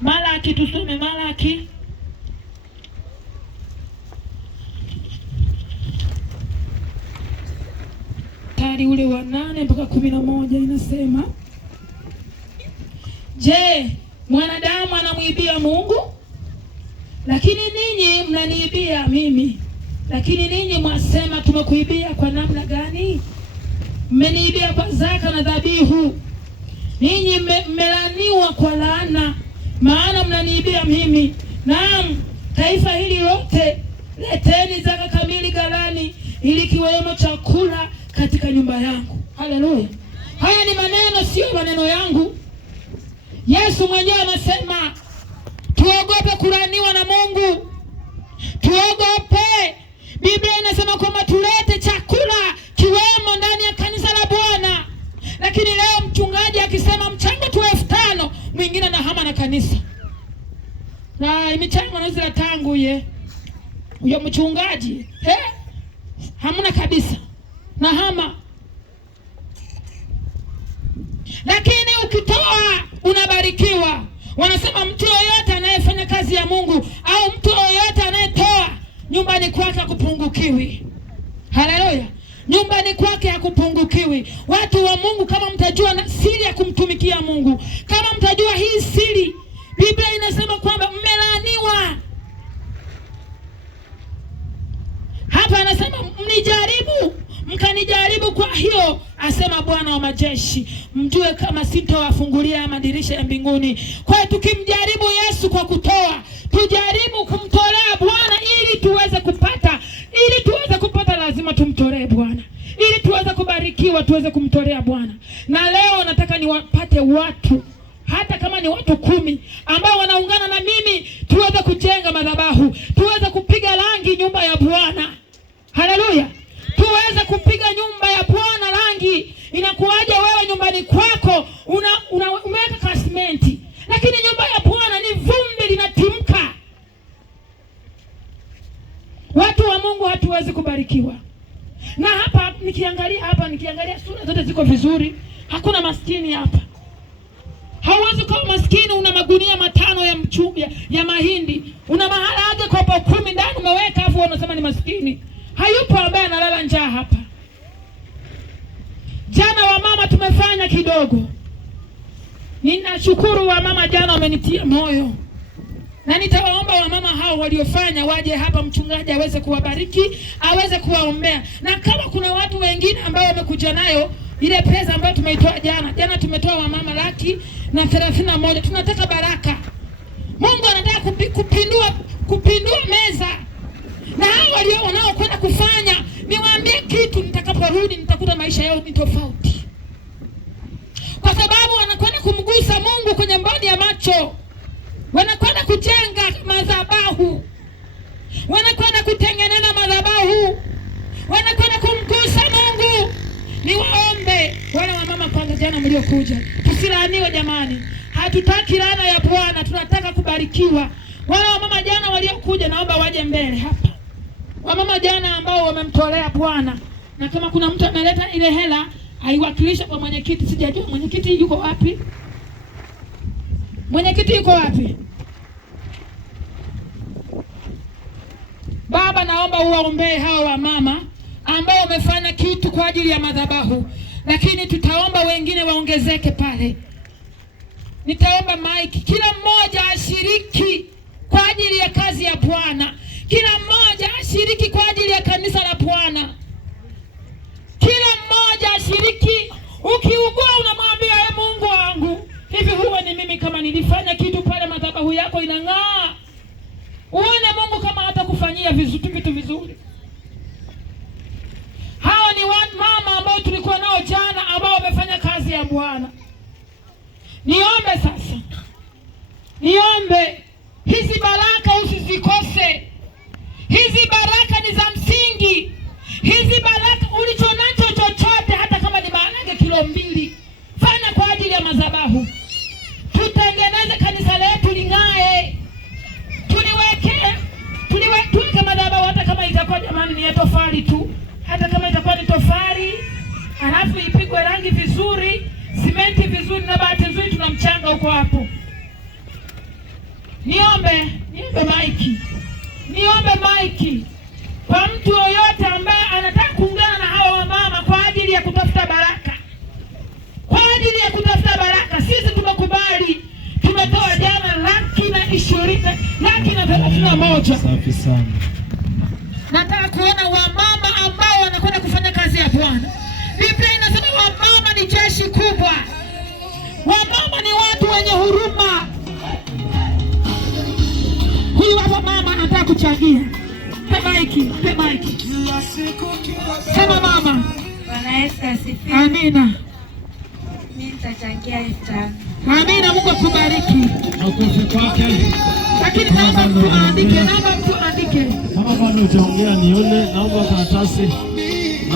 Malaki, tusome Malaki. Mstari ule wa 8 mpaka 11 inasema, je, mwanadamu anamwibia Mungu? Lakini ninyi mnaniibia mimi. Lakini ninyi mwasema, tumekuibia kwa namna gani? Mmeniibia kwa zaka na dhabihu. Ninyi mmelaniwa kwa laana, maana mnaniibia mimi. Naam, taifa hili lote leteni zaka kamili ghalani, ili kiwemo chakula katika nyumba yangu. Haleluya! Haya ni maneno, sio maneno yangu. Yesu mwenyewe anasema tuogope kulaniwa na Mungu. Tuogope. Biblia inasema kwamba tulete chakula kiwemo ndani ya kanisa la Bwana. Lakini leo mchungaji akisema mchango tu 5,000, mwingine anahama na kanisa. Na michango anazila tangu ye. Huyo mchungaji, hamna kabisa. Na hama. Lakini ukitoa unabarikiwa. Wanasema mtu yoyote anayefanya kazi ya Mungu au mtu yoyote anayetoa, nyumbani kwake hakupungukiwi. Haleluya! Nyumbani kwake hakupungukiwi. Watu wa Mungu, kama mtajua na siri ya kumtumikia Mungu, kama mtajua hii siri, Biblia inasema kwamba mmelaaniwa. Hapa anasema mnijaribu, mkanijaribu, kwa hiyo asema Bwana wa majeshi, mjue kama sitowafungulia madirisha ya mbinguni. Kwa hiyo tukimjaribu Yesu kwa kutoa, tujaribu kumtolea Bwana ili tuweze kupata. Ili tuweze kupata lazima tumtolee Bwana. Ili tuweze kubarikiwa tuweze kumtolea Bwana. Na leo nataka niwapate watu, hata kama ni watu 10 ambao wanaungana na mimi, tuweze kujenga madhabahu, tuweze kupiga rangi nyumba ya Bwana. Haleluya! Tuweze kupiga nyumba ya Bwana rangi. Inakuwaje wewe nyumbani kwako umeweka kasimenti, lakini nyumba ya Bwana ni vumbi linatimka? Watu wa Mungu hatuwezi kubarikiwa. Na hapa nikiangalia sura zote ziko vizuri. Hakuna maskini hapa. Hauwezi kuwa maskini una magunia 5 ya mchubia ya mahindi, una maharage kopo 10 ndani umeweka, afu unasema ni maskini. Hayupo ambaye analala njaa hapa. Jana wa mama tumefanya kidogo. Ninashukuru wa mama jana wamenitia moyo. Na nitawaomba wa mama hao waliofanya waje hapa, mchungaji aweze kuwabariki, aweze kuwaombea. Na kama kuna watu wengine ambao wamekuja nayo ile pesa ambayo tumeitoa jana tumetoa wa mama 131. Tunataka baraka. Mungu anataka kupindua meza. Na hao walio wanaokwenda kufanya, niwaambie kitu, nitakaporudi nitakuta maisha yao ni tofauti. Kwa sababu wanakwenda kumgusa Mungu kwenye mboni ya macho. Wanakwenda kujenga madhabahu. Wanakwenda kutengeneza madhabahu. Wanakwenda kumgusa Mungu. Niwaombe wale wa mama kwanza jana mliokuja, tusilaaniwe jamani. Hatutaki laana ya Bwana, tunataka kubarikiwa. Wale wa mama jana waliokuja, naomba waje mbele hapa. Wamama jana ambao wamemtolea Bwana. Na kama kuna mtu ameleta ile hela, aiwakilisha kwa mwenyekiti. Sijajua mwenyekiti yuko wapi? Mwenyekiti yuko wapi? Baba, naomba uwaombee hao wa mama ambao wamefanya kitu kwa ajili ya madhabahu. Lakini tutaomba wengine waongezeke pale. Nitaomba Mike, kila mmoja ashiriki kwa ajili ya kazi ya Bwana. Kila mmoja ashiriki kwa ajili ya kanisa la Bwana. Kila mmoja ashiriki. Ukiugua unamwambia Mungu wangu, hivi huwa ni mimi kama nilifanya kitu pale madhabahu yako inang'aa. Uone Mungu kama hata kufanyia vitu vizuri. Hawa ni mama ambao tulikuwa nao jana ambao wamefanya kazi ya Bwana. Niombe sasa. Niombe hizi baraka usizikose. Hizi baraka ni za msingi. Hizi baraka ulichonacho chochote, hata kama ni maharage kilo 2, fanya kwa ajili ya madhabahu. Tutengeneze kanisa letu ling'ae. Tuweke madhabahu, hata kama itakuwa jamani ni tofali tu. Hata kama itakuwa ni tofali, halafu ipigwe rangi vizuri, simenti vizuri, na bahati nzuri tuna mchanga huko hapo. Niombe maiki kwa mtu yoyote ambaye anataka kuungana na hawa wamama kwa ajili ya kutafuta baraka. Sisi tumekubali, tumetoa jana 1,20,131. Safi sana. Nataka kuona wamama ambao wanakwenda kufanya kazi ya Bwana. Biblia inasema wamama ni jeshi kubwa. Wamama ni watu wenye huruma. Huyu hapa mama anataka kuchangia. Pe maiki. Sema mama. Bwana Yesu asifiwe. Amina. Mimi nitachangia 5,000. Amina, Mungu akubariki. Makofi kwake. Lakini naomba mtu aandike. Kama bado utaongea nione, naomba karatasi.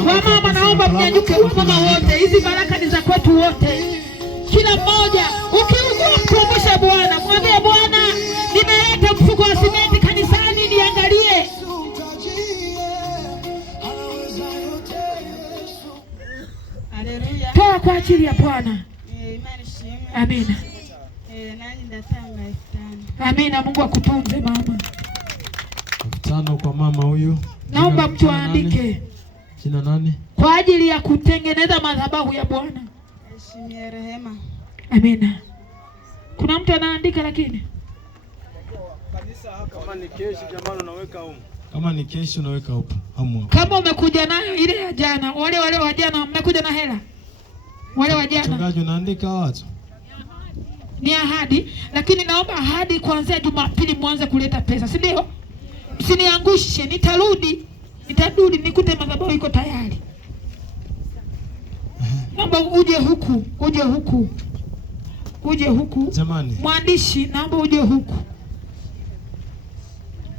Wamama naomba mnyanyuke, wamama wote. Hizi baraka ni za kwetu wote. Kila mmoja ukiugua mkumbushe Bwana. Mwambie Bwana, nimeleta mfuko wa simenti kanisani niangalie. Haleluya. Toa kwa ajili ya Bwana. Amina. Nani ndatanga 5,000. Amina, Mungu akutunze mama. 5,000 kwa mama huyu. Naomba mtu aandike. Jina nani? Kwa ajili ya kutengeneza madhabahu ya Bwana. Heshima Rehema. Amina. Kuna mtu anaandika lakini? Kama ni keshi jamani unaweka huko. Kama ni keshi unaweka huko. Kama umekuja nayo ile ya jana, wale wa jana mmekuja na hela. Wale wa jana. Mchungaji unaandika watu. Ni ahadi, lakini naomba ahadi kuanzia Jumapili mwanze kuleta pesa, si ndio? Msiniangushe, nitarudi nikute madhabahu iko tayari. Naomba uje huku. Jamani. Mwandishi, naomba uje huku.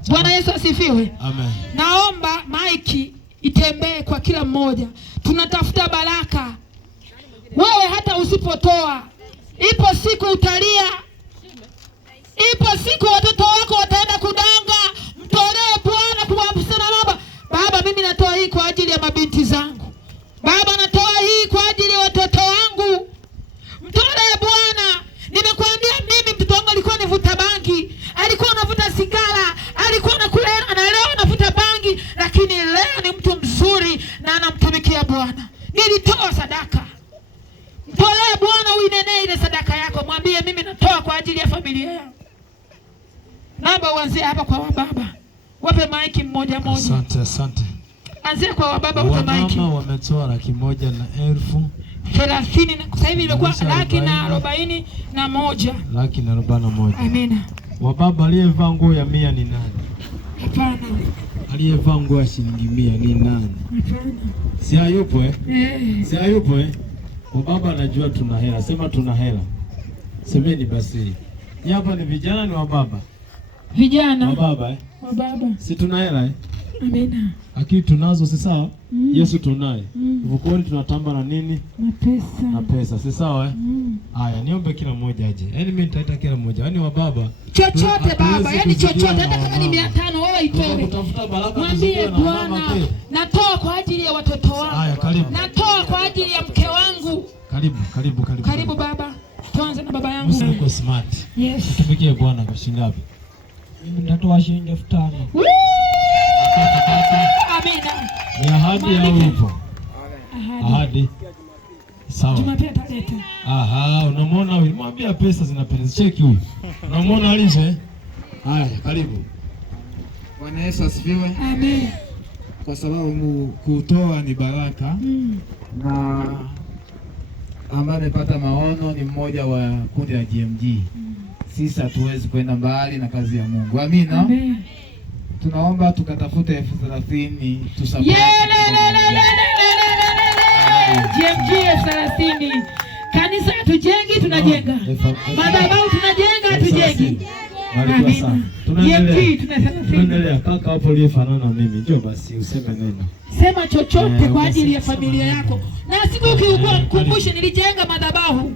Bwana Yesu asifiwe. Amen. Naomba maiki itembee kwa kila mmoja. Tunatafuta baraka. Wewe hata usipotoa, ipo siku utalia. Ipo siku watoto wako wataenda kudanga. Mtolee Bwana kuwapusana baba. Baba, mimi natoa hii kwa ajili ya mabinti zangu. Baba, natoa hii kwa ajili ya watoto wangu. Mtolee Bwana. Nimekuambia mimi mtoto wangu alikuwa anavuta bangi, alikuwa anavuta sigara, alikuwa anakula na leo anavuta bangi, lakini leo ni mtu mzuri na anamtumikia Bwana. Nilitoa sadaka. Mtolee Bwana, uinenee ile sadaka yako. Mwambie mimi natoa kwa ajili ya familia yangu. Naomba uanzie hapa kwa wababa. Wape maiki mmoja. Asante. Anzia kwa wababa, wape maiki. Wamama wametoa 130,000 na sasa hivi imekuwa 141. 141. Amina. Wababa, aliyevaa nguo ya 100 ni nani? Hapana. Aliyevaa nguo ya shilingi 100 ni nani? Hapana. Si hayupo Si hayupo Wababa anajua tuna hela. Sema tuna hela. Semeni basi. Ni hapa ni vijana ni wababa? Vijana. Wababa Wababa. Si tuna hela Amina. Akili tunazo, si sawa? Yesu tunaye. Mfukoni tunatamba na nini? Na pesa. Si sawa Haya, niombe kila mmoja aje. Yaani mimi nitaita kila mmoja. Yaani wababa. Chochote baba, yaani chochote, hata kama ni 500 wewe itoe. Kutafuta baraka. Mwambie Bwana, natoa kwa ajili ya watoto wangu. Haya, karibu. Natoa kwa ajili ya mke wangu. Karibu baba. Tuanze na baba yangu. Uko smart. Yes. Tumikie Bwana kwa shilingi ngapi? Mimi nitatoa shilingi 5,000. Amina. Ni ahadi au upo? Ahadi. Sawa. Jumapili ataleta. Unamwona huyu? Mwambie pesa zinapendeza. Cheki huyu. Unamwona alize? Haya, karibu. Bwana Yesu asifiwe. Amen. Kwa sababu kutoa ni baraka. Na ambaye amepata maono ni mmoja wa kundi la GMG. Sisi hatuwezi kwenda mbali na kazi ya Mungu. Amina. Amen. Tunaomba tukatafute 30,000 GMG 30. Kanisa hatujengi, tunajenga. Madhabahu tunajenga, hatujengi. Amina. Tunaendelea. Kaka hapo aliyefanana na mimi. Njoo basi useme neno. Sema chochote kwa ajili ya familia yako. Na siku ukiugua kumbushe nilijenga madhabahu.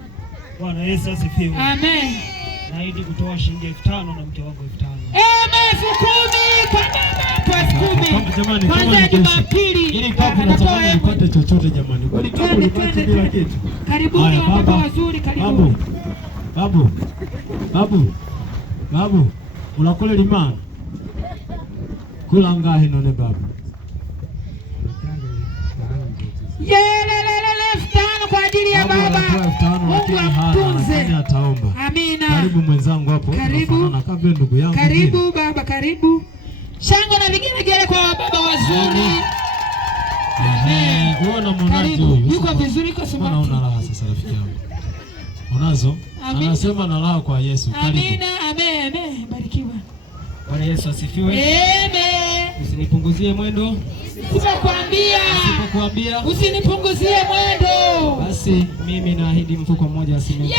Bwana Yesu asifiwe. Amen. Naahidi kutoa shilingi 5,000 na mke wangu 5,000. 10,000 kwa baba, kwa 10,000. Jamani, kwanza Jumapili. Ili kapu natamani nipate chochote jamani. Kwani kapu nipate kila kitu. Karibuni watoto wazuri, karibuni. Babu. Ulakule limana. Kula ngahi none baba. Yelelelele 5,000 kwa ajili ya baba. Mungu amtunze. Amina. Karibu mwenzangu hapo. Karibu. Kabla ndugu yangu. Karibu baba, karibu. Shangwe na vigelegele kwa baba wazuri. Wewe unamwonaje huyu? Yuko vizuri, yuko smart. Unaona raha sasa rafiki yangu. Unazo? Anasema na raha kwa Yesu. Karibu. Amina, amen. Barikiwa. Bwana Yesu asifiwe. Amen. Usinipunguzie mwendo. Sipokuambia usinipunguzie mwendo. Basi mimi naahidi mfuko mmoja wa simenti.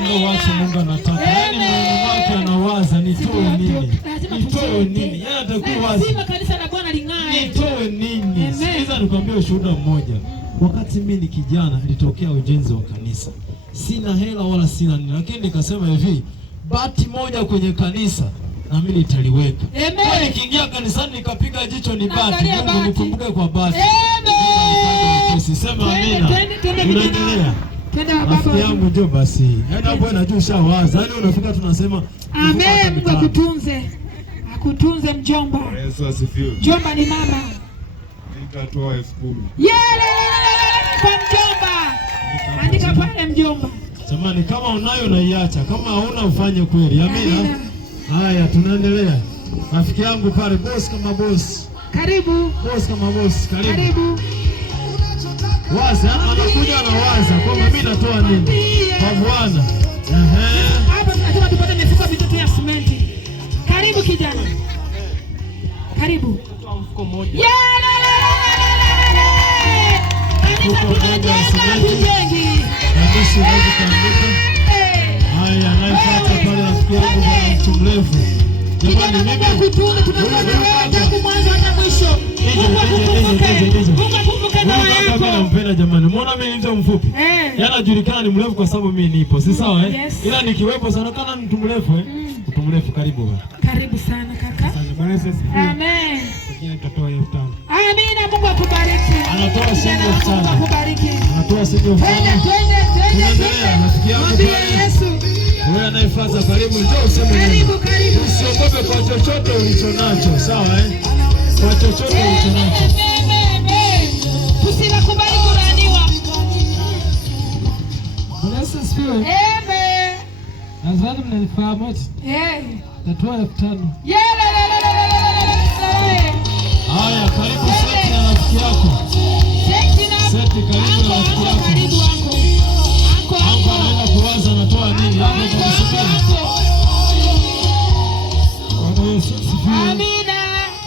Ndio wacha Mungu anataka. Yaani Mungu wake anawaza nitoe nini? Nitoe nini? Yeye atakuwa wazi. Lazima kanisa la Bwana ling'ae. Nitoe nini? Sikiza nikwambie ushuhuda mmoja. Wakati mimi ni kijana ilitokea ujenzi wa kanisa. Sina hela wala sina nini, lakini nikasema hivi, bati moja kwenye kanisa na mimi nitaliweka. Amen. Nikiingia kanisani nikapiga jicho ni bati, Mungu nikumbuke kwa bati. Amen. Sisema amina. Unaendelea. Rafiki yangu njoo basi. Yaani hapo najua ushawaza. Yaani unafika tunasema amen. Mungu akutunze. Akutunze mjomba. Yesu asifiwe. Mjomba ni mama. Nitatoa 10,000. Kwa mjomba. Andika pale mjomba. Jamani, kama unayo unaiacha, kama hauna ufanye kweli. Amina. Haya, tunaendelea. Rafiki yangu pale, boss kama boss. Karibu. Boss kama boss, karibu. Karibu. Waza, anakuja anawaza kwamba mimi natoa nini? Kwa Bwana. Hapa tunataka tupate mifuko mitatu ya simenti. Karibu kijana. Karibu. Toa mfuko mmoja. Haya, naipata pale rafiki yangu bwana mtu mrefu. Jamani, mimi akutunze, tunafanya wewe tangu mwanzo hata mwisho. Mimi nampenda jamani. Umeona mimi ndio mfupi? Yanajulikana ni mrefu kwa sababu mimi nipo. Si sawa Ila nikiwepo sana kana mtu mrefu Mtu mrefu karibu bwana. Karibu sana kaka. Amen. Nitatoa 5,000. Amina, Mungu akubariki. Anatoa 5,000. Mungu akubariki. Anatoa 5,000. Twende. Rafiki yangu Yesu. Wewe anayefuata karibu, njoo useme karibu. Usiogope kwa chochote ulichonacho, sawa Kwa chochote ulichonacho. Tusikubali kuraniwa. Yesu asifiwe. Amen. Nadhani mnanifahamu eti. Natoa 5,000. Haya, karibu seti na rafiki yako. Seti karibu na rafiki yako. Karibu Anko anaenda kuwaza anatoa nini? Hapo tunasubiri. Bwana Yesu asifiwe. Amina.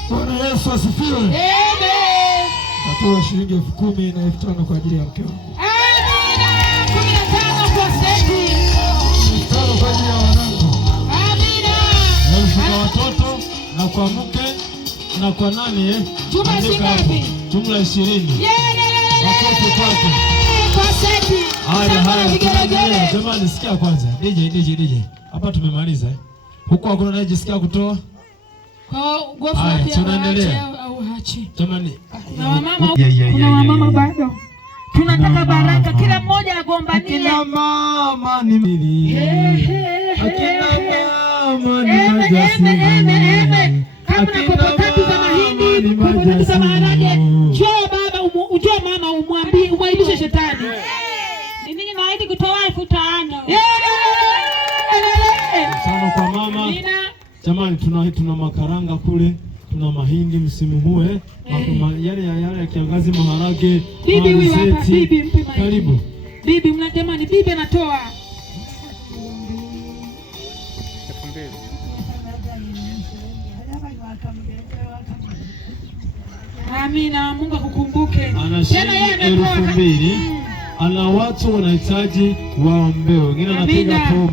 Bwana Yesu asifiwe. Amen. Natoa shilingi 10,000 na 5,000 kwa ajili ya mke wangu. Amina. 15 kwa seti. 5,000 kwa ajili ya wanangu. Amina. 1,000 kwa watoto na kwa mke na kwa nani Jumla ngapi? Jumla 20. Watoto kwake. Kwa seti. Haya. Jamani sikia kwanza. DJ. Hapa tumemaliza Huko hakuna anayejisikia kutoa? Kwa gofu pia tunaendelea au hachi. Jamani. Na wamama kuna wamama bado. Tunataka baraka kila mmoja agombanie. Akina mama ni mili. Akina mama ni majasiri. Kama kopo tatu za mahindi, kopo tatu za maharage. Njoo baba, njoo mama umwambie, umwaibishe shetani. Mimi naahidi kutoa 5,000. Sana kwa mama. Jamani tuna makaranga kule, tuna mahindi msimu huu yale ya kiangazi, maharage, bibi huyu hapa, bibi mpe mahindi. Karibu. Bibi jamani, bibi anatoa. Amina, Mungu akukumbuke. Tena yeye ametoa 2,000. Ana watu wanahitaji waombewe. Wengine anapiga